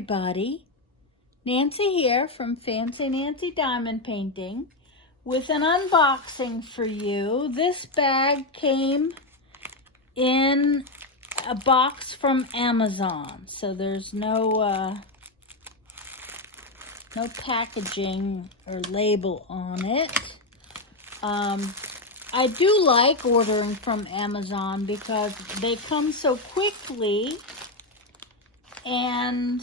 everybody. Nancy here from Fancy Nancy Diamond Painting with an unboxing for you. This bag came in a box from Amazon, so there's no packaging or label on it. I do like ordering from Amazon because they come so quickly and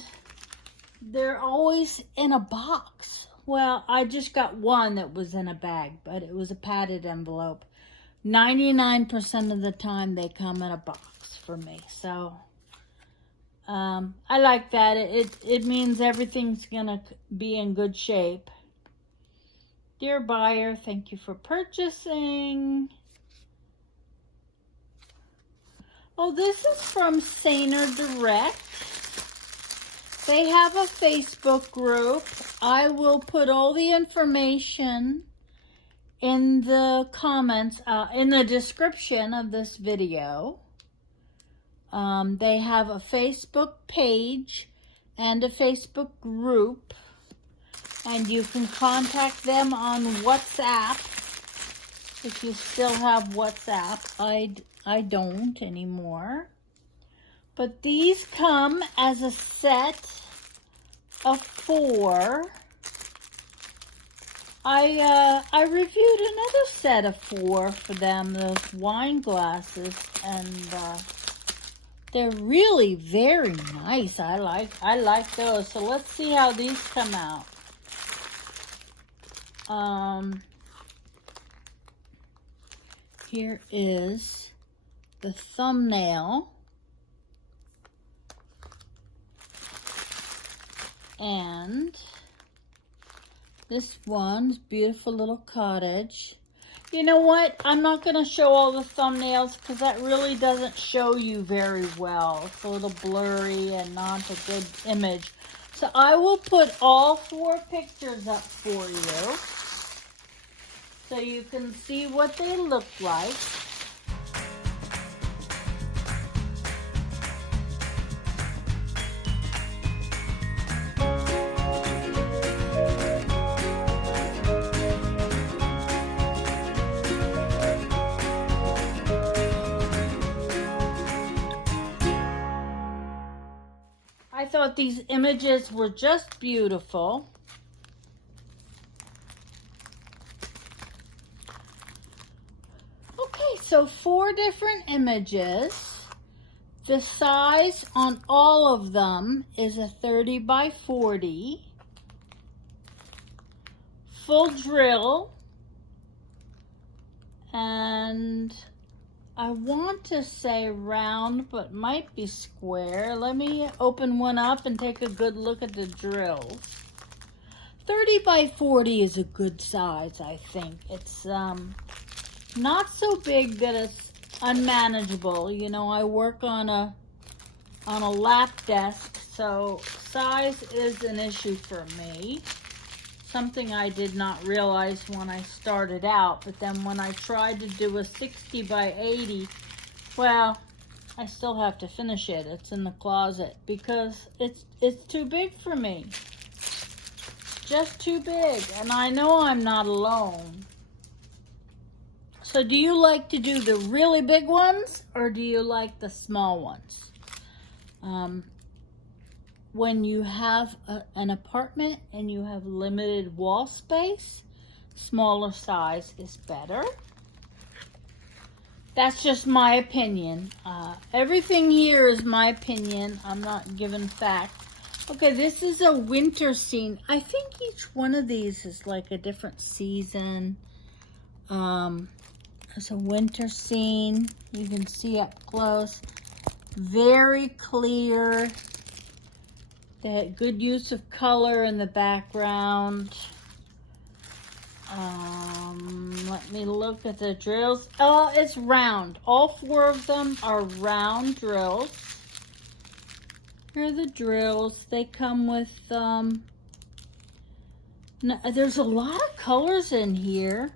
they're always in a box. Well, I just got one that was in a bag, but it was a padded envelope. 99% of the time they come in a box for me. So I like that. It means everything's gonna be in good shape. Dear buyer, thank you for purchasing. Oh, this is from SanerDirect. They have a Facebook group. I will put all the information in the comments, in the description of this video. They have a Facebook page and a Facebook group. And you can contact them on WhatsApp if you still have WhatsApp. I don't anymore. But these come as a set of 4. I reviewed another set of 4 for them, those wine glasses, and they're really very nice. I like those. So let's see how these come out. Here is the thumbnail, and this one's beautiful little cottage. You know what? I'm not going to show all the thumbnails because that really doesn't show you very well. It's a little blurry and not a good image. So I will put all 4 pictures up for you so you can see what they look like. I thought these images were just beautiful. Okay, so 4 different images. The size on all of them is a 30 by 40. Full drill. And I want to say round, but might be square. Let me open one up and take a good look at the drills. 30 by 40 is a good size, I think. It's not so big that it's unmanageable. You know, I work on a lap desk, so size is an issue for me. Something I did not realize when I started out, but then when I tried to do a 60 by 80, well, I still have to finish it. It's in the closet because it's too big for me. Just too big, and I know I'm not alone. So do you like to do the really big ones or do you like the small ones? When you have an apartment and you have limited wall space, smaller size is better. That's just my opinion. Everything here is my opinion. I'm not giving facts. Okay, this is a winter scene. I think each one of these is like a different season. It's a winter scene. You can see up close. Very clear. They had good use of color in the background. Let me look at the drills. Oh, it's round. All 4 of them are round drills. Here are the drills. They come with, there's a lot of colors in here.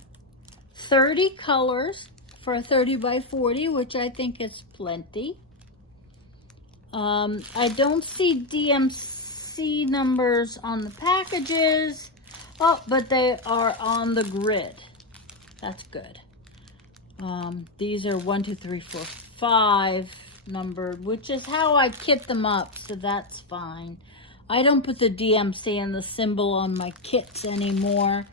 30 colors for a 30 by 40, which I think is plenty. I don't see DMC see numbers on the packages. Oh, but they are on the grid. That's good. These are 1, 2, 3, 4, 5 numbered, which is how I kit them up, so that's fine. I don't put the DMC and the symbol on my kits anymore.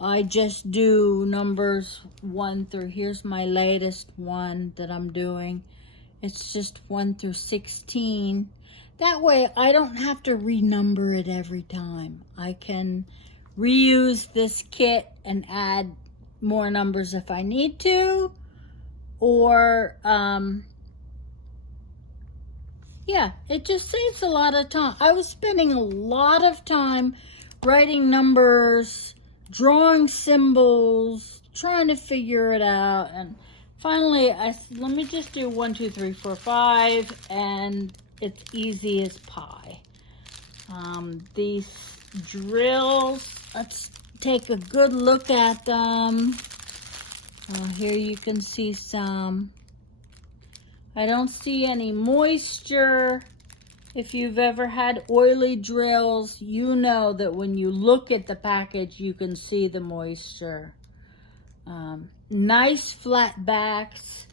I just do numbers 1 through, here's my latest one that I'm doing. It's just 1 through 16. That way I don't have to renumber it every time. I can reuse this kit and add more numbers if I need to. Or, yeah, it just saves a lot of time. I was spending a lot of time writing numbers, drawing symbols, trying to figure it out. And finally, I said, let me just do 1, 2, 3, 4, 5, and it's easy as pie. These drills, let's take a good look at them. Here you can see some. I don't see any moisture. If you've ever had oily drills, you know that when you look at the package, you can see the moisture. Nice flat backs.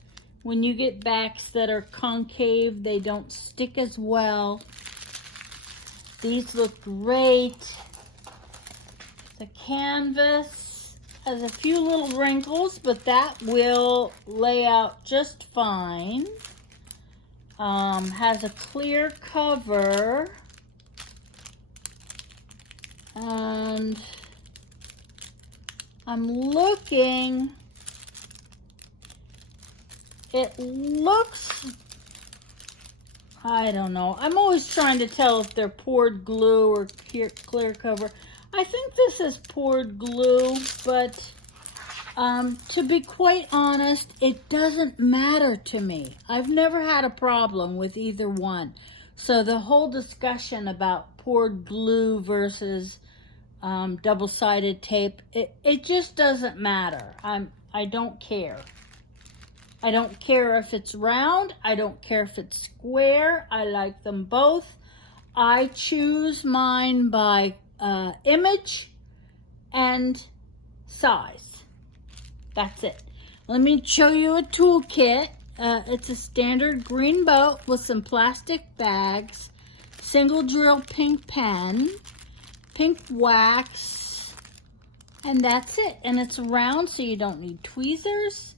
When you get backs that are concave, they don't stick as well. These look great. The canvas has a few little wrinkles, but that will lay out just fine. Has a clear cover. And I'm looking. It looks, I don't know. I'm always trying to tell if they're poured glue or clear cover. I think this is poured glue, but to be quite honest, it doesn't matter to me. I've never had a problem with either one. So the whole discussion about poured glue versus double-sided tape, it just doesn't matter. I don't care. I don't care if it's round. I don't care if it's square. I like them both. I choose mine by image and size. That's it. Let me show you a toolkit. It's a standard green boat with some plastic bags, single drill pink pen, pink wax, and that's it. And it's round, so you don't need tweezers.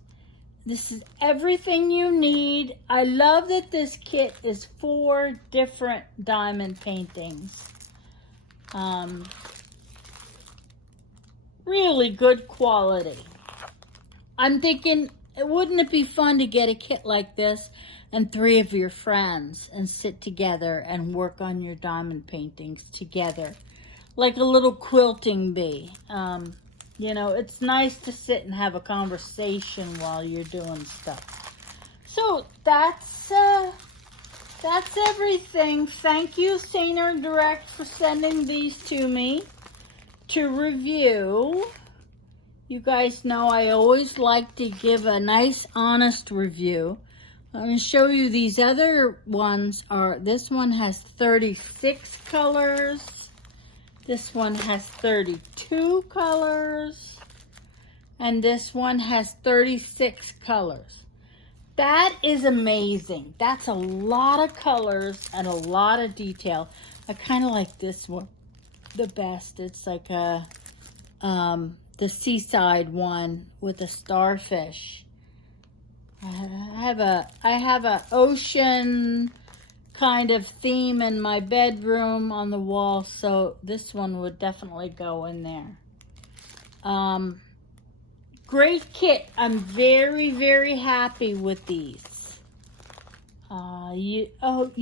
This is everything you need. I love that this kit is 4 different diamond paintings. Really good quality. I'm thinking, wouldn't it be fun to get a kit like this and 3 of your friends and sit together and work on your diamond paintings together? Like a little quilting bee. You know, it's nice to sit and have a conversation while you're doing stuff. So that's everything. Thank you, SanerDirect, for sending these to me to review. You guys know I always like to give a nice, honest review. I'm going to show you these other ones. This one has 36 colors. This one has 32 colors. And this one has 36 colors. That is amazing. That's a lot of colors and a lot of detail. I kind of like this one the best. It's like the seaside one with a starfish. I have a ocean kind of theme in my bedroom on the wall, so this one would definitely go in there. Great kit. I'm very, very happy with these. You don't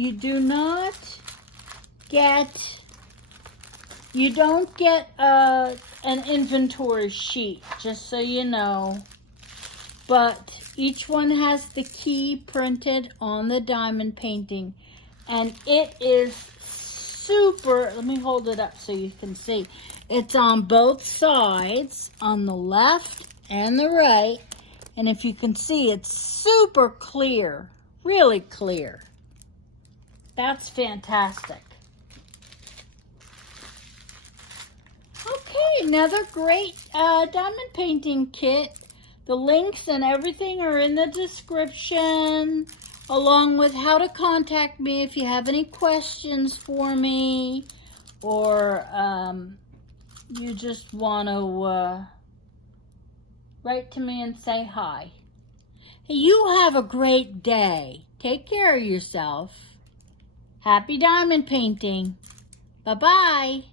get an inventory sheet, just so you know, but each one has the key printed on the diamond painting. And it is super, let me hold it up so you can see. It's on both sides, on the left and the right. And if you can see, it's super clear, really clear. That's fantastic. another great diamond painting kit. The links and everything are in the description, along with how to contact me if you have any questions for me, or you just want to write to me and say hi. Hey, you have a great day. Take care of yourself. Happy diamond painting. Bye-bye.